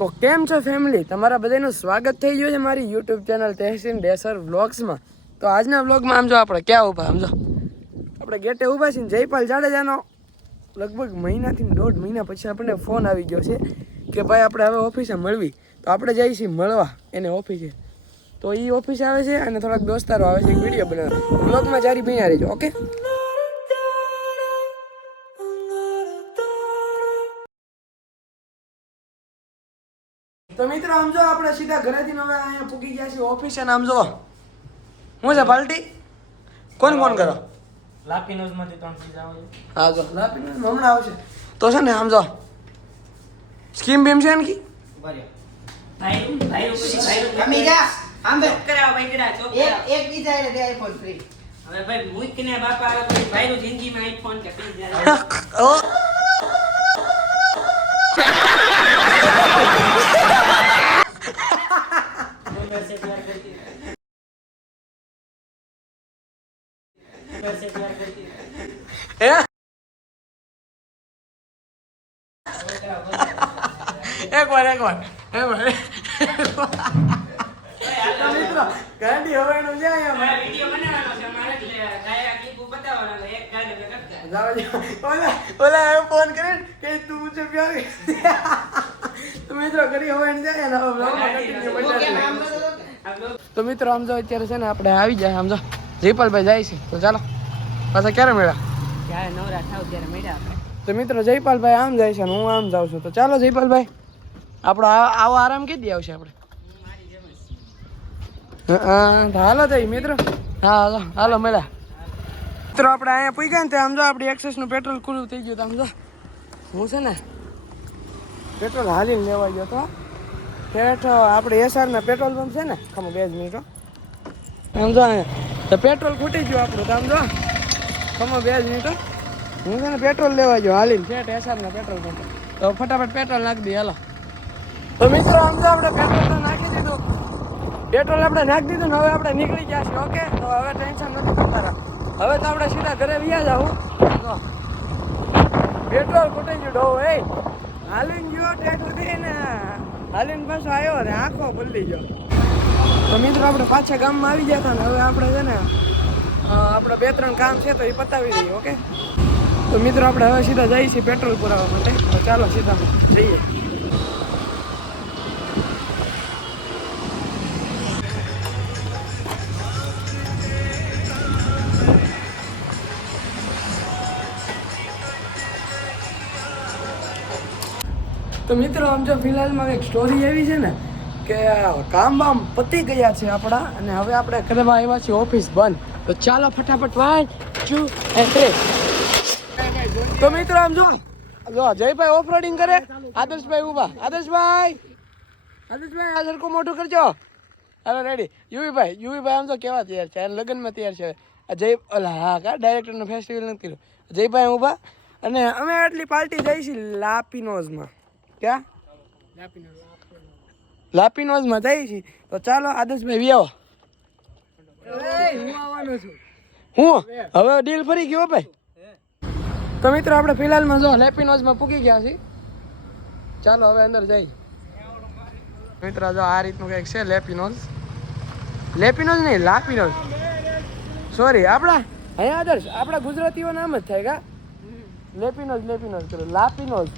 તો કેમ છો ફેમિલી, તમારા બધાનું સ્વાગત થઈ ગયું છે મારી યુટ્યુબ ચેનલ તહેસીન ડેસર વ્લોગ્સમાં. તો આજના વ્લોગમાં આમ જો આપણે ક્યાં ઊભા, આમ જો આપણે ગેટે ઊભા છીએ. જયપાલ જાડેજાનો લગભગ મહિનાથી 1.5 મહિના પછી આપણને ફોન આવી ગયો છે કે ભાઈ આપણે હવે ઓફિસે મળવી. તો આપણે જઈએ છીએ મળવા એને ઓફિસે. તો એ ઓફિસે આવે છે અને થોડાક દોસ્તારો આવે છે, એક વિડીયો બનાવવા. વ્લોગમાં જારી બન્યા રહેજો, ઓકે? તો મિત્રો આમ જો આપણે સીધા ઘરેથી હવે અહીંયા પૂગી ગયા છીએ ઓફિસે. આમ જો હું છે પાર્ટી કોણ કરો લાપીનોઝ માંથી 3 પીઝા આવે. હા જો લાપીનોઝ હમણાં આવશે. તો છે ને આમ જો સ્કીમ બીમ છે ને કી ભાઈ કમી જા આમ બે કરાવ ભાઈ કરા ચોક એક બીજા એને દે આઈફોન ફ્રી. હવે ભાઈ મૂકીને બાપા આવે પછી ભાઈનું જિંદગીમાં આઈફોન કે પીઝા ઓ से प्यार करती है से प्यार करती है એક વાર મિત્રો ગાડી હવાઈનો છે અહીંયા વિડિયો બનાવવાનો છે મારે એટલે ડાયરા ક્લિપ બતાવવાનો એક ગાડી મે કરતા જાવ ઓલા એ ફોન કરે કે તું મુझे પ્યાર તો મિત્રો ઘડી હવાઈનો જાય ને હવે બ્લોગમાં કન્ટિન્યુ બતાવી. તો મિત્રો આમ જો અત્યારે છે ને આપણે આવી જાય. આમ જો જયપાલભાઈ જાય છે, તો ચાલો પાછા ક્યારે મળ્યા, ત્યારે નવરા થાવ ત્યારે મળ્યા આપણે. તો મિત્રો જયપાલભાઈ આમ જાય છે અને હું આમ જાઉં છું. તો ચાલો જયપાલભાઈ આપણો આવો આરામ કેદી આવશે આપણે? હા હાલો તો મિત્રો, હા હાલો મળ્યા. મિત્રો આપણે અહીંયા પૂગ્યા ને આમ જો આપણી એક્સેસનું પેટ્રોલ પૂરું થઈ ગયું. તો આમ જો હું છે ને પેટ્રોલ હાલીને લેવા ગયો તો આપણે એસઆરના પેટ્રોલ પંપ છે ને, ખમો 2 મિનિટો. આમ જો અહીંયા તો પેટ્રોલ ખૂટી ગયું આપણું. તો આમ જો ખમો 2 મિનિટો, હું છે ને પેટ્રોલ લેવા ગયો હાલીને ફેટ એસઆરના પેટ્રોલ પંપ. તો ફટાફટ પેટ્રોલ નાખી દઈએ હાલો. તો મિત્રો આમ તો આપણે પેટ્રોલ તો નાખી દીધું, પેટ્રોલ આપણે નાખી દીધું ને હવે આપણે નીકળી ગયા છીએ, ઓકે? તો હવે ટેન્શન નથી કરતા. હવે તો આપણે સીધા ઘરે વ્યા જાઉં. પેટ્રોલ ખૂટી ગયું ડો એ હાલીને ગયો ટ્રેક્ટરથી ને હાલીને પાછો આવ્યો ને આખો બદલી ગયો. તો મિત્રો આપણે પાછા ગામમાં આવી ગયા હતા ને હવે આપણે છે ને આપણે 2-3 કામ છે તો એ પતાવી દઈએ, ઓકે? તો મિત્રો આપણે હવે સીધા જઈએ છીએ પેટ્રોલ પુરાવવા માટે. તો ચાલો સીધા જઈએ. તો મિત્રો આમ જો ફિલહાલમાં એક સ્ટોરી એવી છે ને કે કામ બામ પતી ગયા છે આપણા અને હવે આપણે કરવા આવ્યા છીએ ઓફિસ બંધ. તો ચાલો ફટાફટ 1 2 and 3. તો મિત્રો આમ જો જયભાઈ ઓફ રોડિંગ કરે, આદર્શભાઈ ઊભા. આદર્શભાઈ આ સરખું મોટું કરજો. હવે રેડી. યુવીભાઈ આમ તો કેવા તૈયાર છે, લગ્નમાં તૈયાર છે. જય ઓલા હા કા ડાયરેક્ટરનો ફેસ્ટિવલ નથી કર્યો. જયભાઈ ઊભા અને અમે આટલી પાર્ટી જઈ છીએ લાપીનોઝમાં. ક્યાં લાપીનોઝમાં જઈએ છીએ. તો ચાલો આદર્શભાઈ વ્યાવો. હું આવવાનો છું. હું હવે ડીલ ફરી ગયો ભાઈ. તો મિત્રો આપણે ફિલહાલમાં જો લેપીનોઝમાં પૂગી ગયા છીએ. ચાલો હવે અંદર જઈએ. મિત્રો જો આ રીતનું કંઈક છે લેપીનોઝ નહીં લાપીનોઝ, સોરી આપણા અહીંયા આદર્શ આપણા ગુજરાતીઓ નામ જ થાય કા લેપીનોઝ કરો La Pino'z.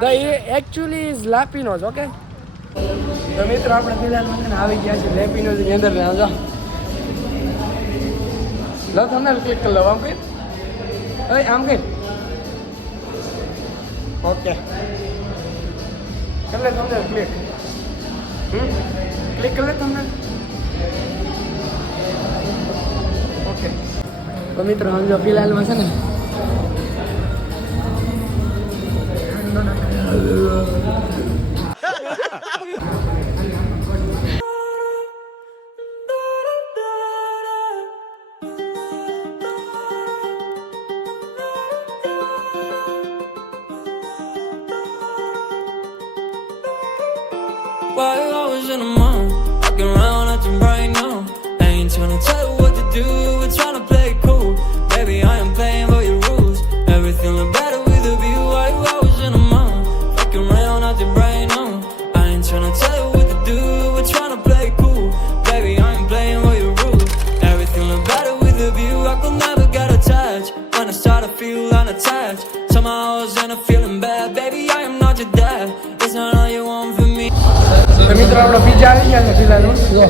The actually is Lapinos, okay? તો મિત્રો આપણે ફિલહાલ આવી ગયા છે લેપીનોઝ ની અંદર. જો લો તમને ક્લિક કરી લો. આમ કઈ આમ કઈ ઓકે કરી લે તમને ક્લિક કરી લે તમને, ઓકે? તો મિત્રો સમજો ફિલહાલમાં છે ને While I was in the mall, walking around acting right now. I ain't tryna tell you what to do, we're tryna play it cool. Baby, I am playing by your rules. Everything look better with a view. While I was in the mall, walking around acting right now. I ain't and I'm feeling bad. Baby, I am not your dad. It's not all you want from me. તો મિત્રો આપણો pizza આવી ગયા છે ફિલહાલ જો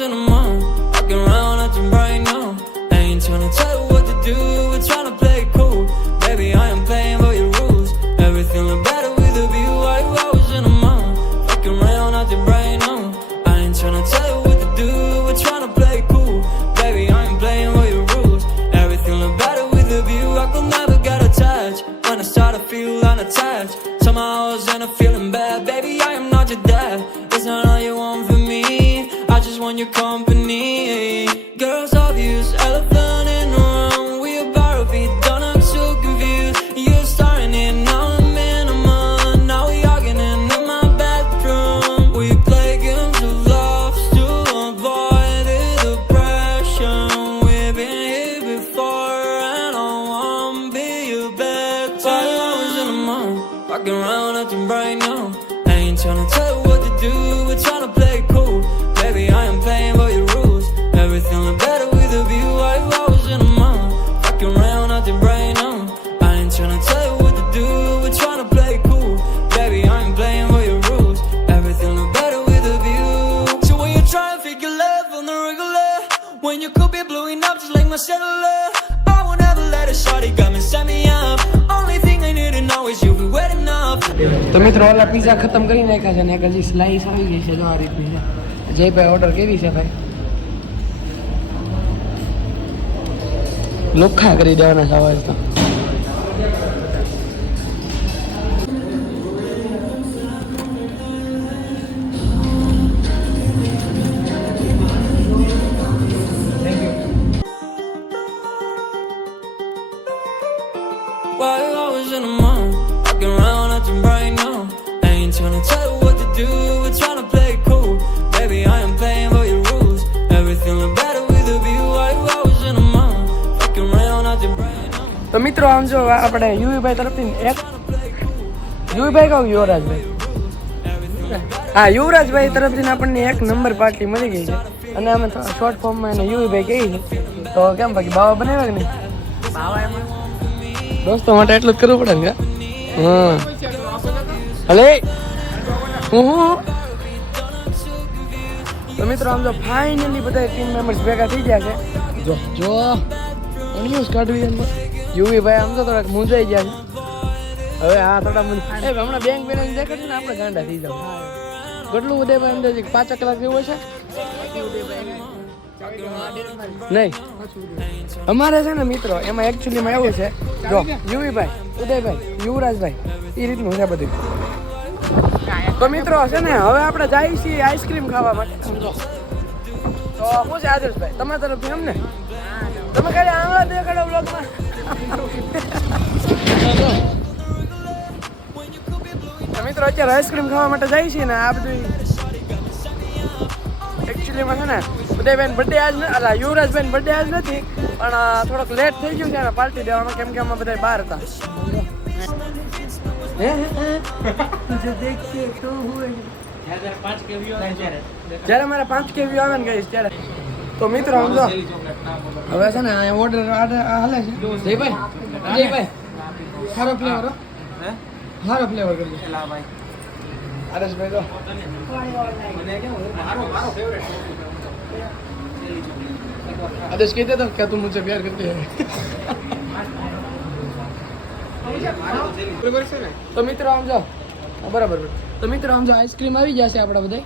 In a month, walking around acting right now. I ain't tryna tell you what to do, we're tryna play it cool. Baby, I am playing by your rules. Everything look better with a view. I was in a month, walking around acting right now. I ain't tryna tell you what to do, we're tryna play it cool. Baby, I am playing by your rules. Everything look better with a view. I could never get attached. When I start to feel unattached, somehow I was in a feeling bad. Baby, I am not your dad. It's not all you want from me. I just want your company. Girls obvious, elephant in the room. We about to be done, I'm so confused. You're starting it, now I'm in a month. Now we arguing in my bedroom. We play games of love to avoid the depression. We've been here before and I wanna be your bed. While I was in a month, walking around acting right now. I ain't tryna tell you what to do, we're tryna play it cool. Baby, I am playing by your rules. Everything look better with a view. I was in a month, fucking around acting right now. I ain't tryna tell you what to do, we're tryna play it cool. Baby, I am playing by your rules. Everything look better with a view. So when you try and figure love on the regular, when you could be blowing up just like my cellular, I won't ever let a shorty come and set me up. Only thing I need to know is you be wet enough. તો મિત્રો ઓલા pizza ખતમ કરી નાખ્યા છે ને એક હજી slice આવી ગઈ છે જો આ રીતની છે જયભાઈ ઓર્ડર કેવી છે ભાઈ લુખ્ખા કરી દેવાના છે અવાજ તો While I was in a month, walking around acting right now. I ain't tryna tell you what to do, we're tryna play it cool. Baby, I am playing by your rules. Everything look better with a view. I was in a month, walking around acting right now. તો મિત્રો આમ જો આપણે યુવીભાઈ તરફથી એક યુવીભાઈ કહું યુવરાજભાઈ હા યુવરાજભાઈ તરફથી આપણને એક નંબર પાર્ટી મળી ગઈ છે અને અમે શોર્ટ ફોર્મમાં એને યુવીભાઈ કહી છે તો કેમ બાકી બાવા બનાવ્યા કે નહીં દોસ્તો માટે એટલું જ કરવું પડે ને હા હલે હું તો મિત્રો આમ જો ફાઇનલી બધા ટીમ મેમ્બર્સ ભેગા થઈ ગયા છે જો જો ન્યૂઝ કાઢવી એમાં યુવીભાઈ આમ તો થોડાક મૂંઝાઈ ગયા છે હવે આ થોડા હમણાં બેંક બેલેન્સ દેખાડશે ને આપણે ગાંડા થઈ જાવ કેટલું ઉદયભાઈ અંદાજે 5 કલાક જેવું છે નહીં અમારે છે ને મિત્રો એમાં એકચ્યુઅલીમાં એવું છે જો યુવીભાઈ ઉદયભાઈ યુવરાજભાઈ એ રીતનું છે બધું તો મિત્રો છે ને હવે આપણે જઈએ છીએ આઈસ્ક્રીમ ખાવા માટે સમજો તો શું છે આદર્શભાઈ તમારા તરફથી એમ ને તમે ખાલી આંગળા દેખાડો બ્લોગમાં મિત્રો અત્યારે આઈસ્ક્રીમ ખાવા માટે જઈએ છીએ ને આ બધું એકચ્યુઅલીમાં છે ને ઉદયભાઈ બર્થડે આજ અલા યુવરાજભાઈ બર્થડે આજ નથી પણ થોડોક લેટ થઈ ગયું છે ને પાર્ટી દેવામાં કેમ કે અમે બધા બહાર હતા જ્યારે મારા 5K વ્યૂ આવે ને ગઈશ ત્યારે તો મિત્રો સમજો હવે છે ને અહીંયા ઓર્ડર હાલે છે જયભાઈ સારો ફ્લેવર સારો ફ્લેવર કરજો હરેશભાઈ તો आदेश कहते तो क्या तुम मुझसे प्यार करते हैं તો મિત્રો આમ જો બરાબર તો મિત્રો આમ જો આઈસ્ક્રીમ આવી જશે આપણા બધા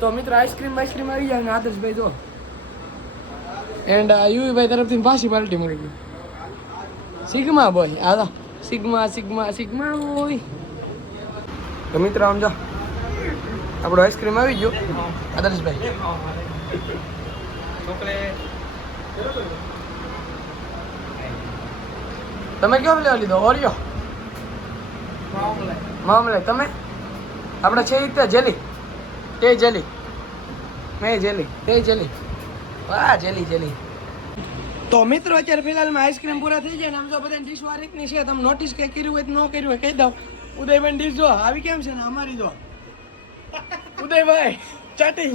તો મિત્રો આઈસ્ક્રીમ આવી જાય ને આદર્શભાઈ જો એન્ડ યુવીભાઈ તરફથી પાછી પાર્ટી મળી ગઈ સિગ્મા બોય આ સિગ્મા બોય તો મિત્રો આમ જો આપણો આઈસ્ક્રીમ આવી ગયો આદર્શભાઈ તમે કયો લેવા લીધો ઓરિયો મામલે તમે આપણે છે તે જેલી વાહ જેલી તો મિત્રો અત્યારે ફિલહાલમાં આઈસ્ક્રીમ પૂરા થઈ જાય ને આમ જો બધાની ડીશ વારીકની છે તમે નોટિસ કંઈ કર્યું હોય તો ન કર્યું હોય કહી દઉં ઉદયભાઈ ડીશ જો આવી કેમ છે ને અમારી જો ઉદયભાઈ ચાટી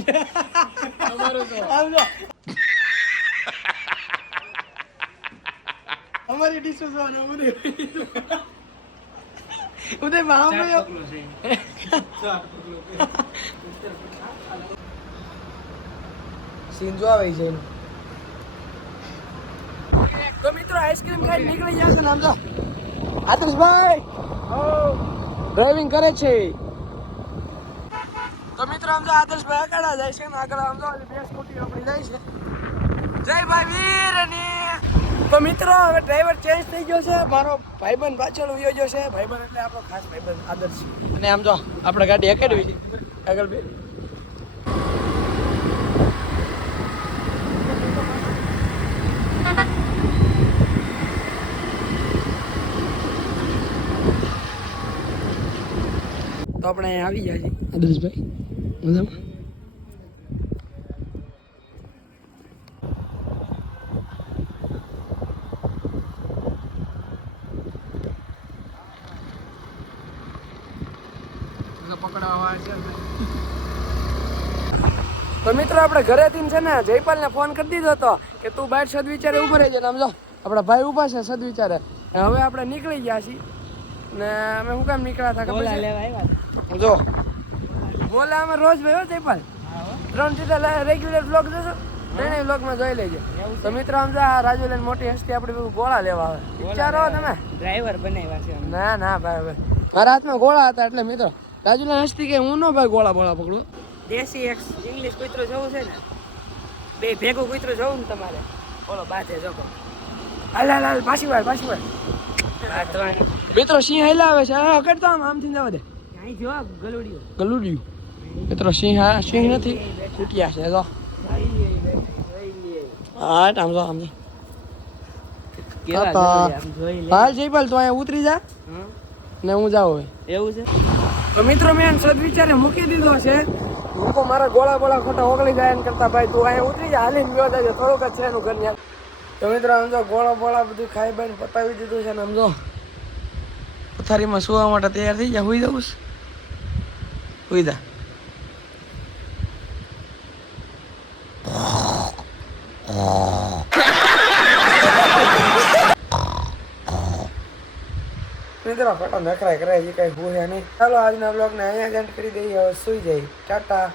આમ જો અમારી ડીશો જોવાનો અમારી ઉદય માં ગયો સીન જો આવે છે તો મિત્રો આઈસ્ક્રીમ ખાઈ નીકળી ગયા છે ને આમ જો આદર્શભાઈ ડ્રાઇવિંગ કરે છે તો મિત્રો આમ જો આદર્શભાઈ આગળ જાય છે ને આગળ આમ જો બે સ્કૂટી આપણી જાય છે જય ભાઈ વીરની તો મિત્રો હવે ડ્રાઈવર ચેન્જ થઈ ગયો છે મારો ભાઈબંધ પાછળ ઉયો ગયો છે ભાઈબંધ એટલે આપણો ખાસ ભાઈબંધ આદર્શ અને આમ જો આપણે ગાડી એકેડવી છે આગળ બે તો આપણે અહીંયા આવી ગયા છીએ આદર્શભાઈ મજામાં તો મિત્રો આપણે ઘરેથી છે ને જયપાલને ફોન કરી દીધો હતો કે તું બહાર સદવિચારે ઉભો રહેજે ને આમ જો આપણા ભાઈ ઊભા છે સદવિચારે હવે આપણે નીકળી ગયા છીએ ને અમે શું કામ નીકળ્યા હતા ખબર છે જો બોલે અમે રોજ ભાઈ હો જયપાલ 3 સીધા રેગ્યુલર બ્લોગ જોશો ત્રણેય બ્લોગમાં જોઈ લેજે તો મિત્રો આમ જો આ રાજુલાની મોટી હસ્તી આપણી ગોળા લેવા આવે વિચારો તમે ડ્રાઈવર બનાવ્યા છે ના ના ભાઈ મારા હાથમાં ગોળા હતા એટલે મિત્રો રાજુલા હસ્તી કે હું નો ભાઈ ગોળા બોળા પકડું દેશી એક્સ ઇંગ્લિશ કૂતરો જોવું છે ને બે ભેગું કૂતરો જોવું ને તમારે બોલો બાજે જોકો હાલ હાલ હાલ પાછી વાર આ ત્રણ મિત્રો સિંહ હલાવે છે હા કરતો આમથી જવા દે અહીં જો ગલુડિયો ગલુડિયું મિત્રો સિંહ નથી છૂટ્યા છે જો હા આમ જો આમ જો કેવા પાપા. ગલુડિયા આમ જોઈ લે હાલ જયપાલ તું અહીંયા ઉતરી જા હં? ને હું જાઉં હવે એવું છે તો મિત્રો મેં સદવિચારે મૂકી દીધો છે મૂકો મારા ગોળા બોળા ખોટા ઓગળી જાય એમ કરતા ભાઈ તું અહીંયા ઉતરી જા હાલીને ગયો જાય થોડુંક જ છે એનું ઘર ન્યા. તો મિત્રો આમ જો ગોળા બોળા બધું ખાઈ બાઈને પતાવી દીધું છે ને આમ જો પથારીમાં સુવા માટે તૈયાર થઈ જાય હુઈ જવું હુઈ જા મિત્રો ફટો નખરાય કરે છે કઈ હું નહીં ચાલો આજના બ્લોગને અહીંયા જ એન્ડ કરી દઈએ હવે સુઈ જાય ટાટા